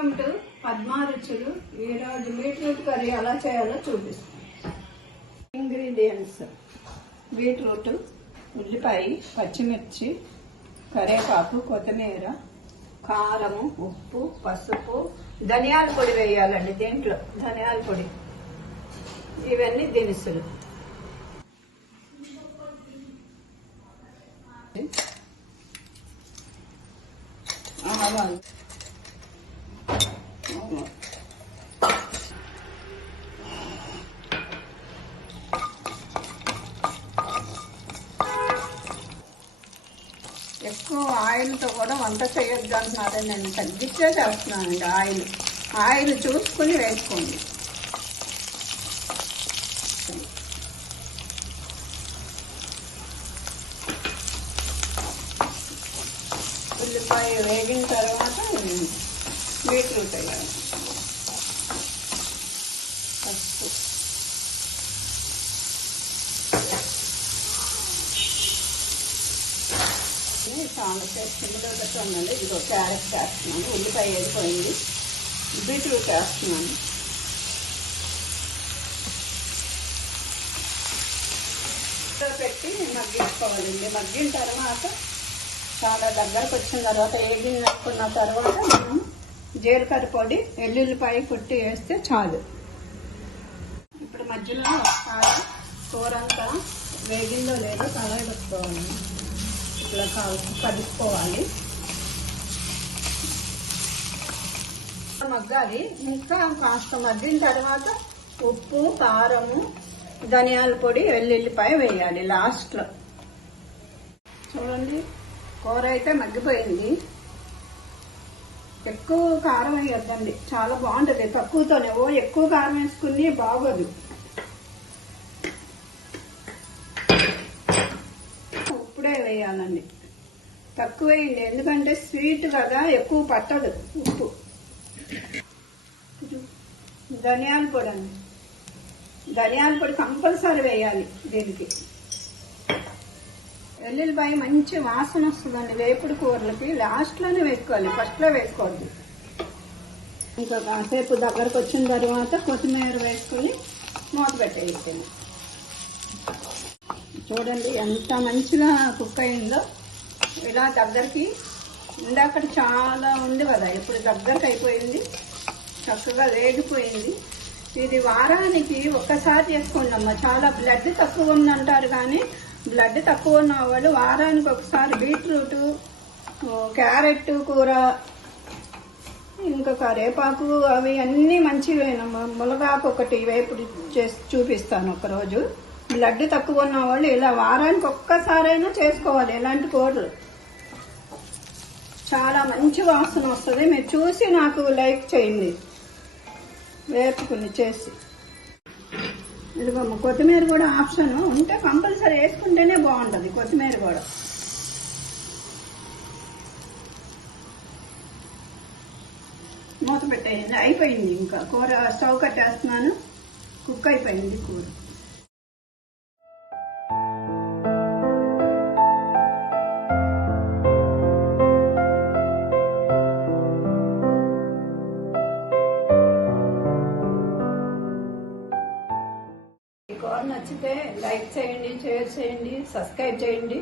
Welcome to Padma రుచులు. ఈరోజు beetroot curry ఎలా చేయాలో చూపిస్తాను. ఇంగ్రీడియంట్స్: బీట్రూట్, ఉల్లిపాయ, పచ్చిమిర్చి, కరివేపాకు, కొత్తిమీర, కారము, ఉప్పు, పసుపు, ధనియాల పొడి వేయాలండి. దీంట్లో ధనియాల పొడి, ఇవన్నీ దినుసులు. ఆవాలు, ఎక్కువ ఆయిల్తో కూడా వంట చేయొద్దు అంటున్నారని నేను తగ్గించే చేస్తున్నానండి. ఆయిల్ చూసుకుని వేసుకోండి. ఉల్లిపాయ వేగిన తర్వాత బీట్రూట్ వేయాలి. పసుపు, చాలా సిమ్లో పెట్టాలి. ఇదిగో క్యారెట్ వేస్తున్నాను, ఉల్లిపాయ వేడిపోయింది, బీట్రూట్ వేస్తున్నాను. పెట్టి మగ్గించుకోవాలండి. మగ్గిన తర్వాత చాలా దగ్గరకు వచ్చిన తర్వాత వేగినట్టుకున్న తర్వాత మనం జీలకర్ర పొడి, ఎల్లుల్లిపాయ కొట్టి వేస్తే చాలు. ఇప్పుడు మధ్యలో కూర అంతా వేగిందో లేదో కలయి పెట్టుకోవాలి. ఇట్లా కలుపుకోవాలి. మగ్గాలి. ఇంకా కాస్త మగ్గిన తర్వాత ఉప్పు, కారము, ధనియాల పొడి, వెల్లుల్లిపాయ వేయాలి లాస్ట్లో. చూడండి, కూర అయితే మగ్గిపోయింది. ఎక్కువ కారం వేయొద్దండి, చాలా బాగుంటుంది. తక్కువతోనే ఎక్కువ కారం వేసుకుని బాగోదు. ఇప్పుడే వేయాలండి, తక్కువ వేయండి, ఎందుకంటే స్వీట్ కదా, ఎక్కువ పట్టదు ఉప్పు. ధనియాల పొడి అండి, ధనియాల పొడి కంపల్సరీ వేయాలి దీనికి. వెల్లుల్లిపాయ మంచి వాసన వస్తుందండి వేపుడు కూరలకి. లాస్ట్లోనే వేసుకోవాలి, ఫస్ట్లో వేసుకోవద్దు. ఇంకా కాసేపు దగ్గరకు వచ్చిన తర్వాత కొత్తిమీర వేసుకొని మూత పెట్టేయండి. చూడండి ఎంత మంచిగా కుక్ అయిందో. ఇలా దగ్గరికి, ఇందాక చాలా ఉంది కదా, ఇప్పుడు దగ్గరకు అయిపోయింది, చక్కగా వేగిపోయింది. ఇది వారానికి ఒక్కసారి చేసుకోండి అమ్మ. చాలా బ్లడ్ తక్కువ ఉందంటారు, కానీ బ్లడ్ తక్కువ ఉన్న వాళ్ళు వారానికి ఒకసారి బీట్రూట్, క్యారెట్ కూర, ఇంకా కరివేపాకు, అవి అన్నీ మంచివేనమ్మా. మునగాకు ఒకటి వేపుడు చేసి చూపిస్తాను ఒకరోజు. బ్లడ్ తక్కువ ఉన్న వాళ్ళు ఇలా వారానికి ఒక్కసారైనా చేసుకోవాలి ఇలాంటి కూరలు. చాలా మంచి వాసన వస్తుంది. మీరు చూసి నాకు లైక్ చేయండి వేపుకుని చేసి. ఇదిగోమ్మ, కొత్తిమీర కూడా ఆప్షన్ ఉంటే కంపల్సరీ వేసుకుంటేనే బాగుంటుంది. కొత్తిమీర కూడా మూత పెట్టేయండి. అయిపోయింది, ఇంకా కూర స్టవ్ కట్టేస్తున్నాను. కుక్ అయిపోయింది కూర. నచ్చితే లైక్ చేయండి, షేర్ చేయండి, సబ్స్క్రైబ్ చేయండి.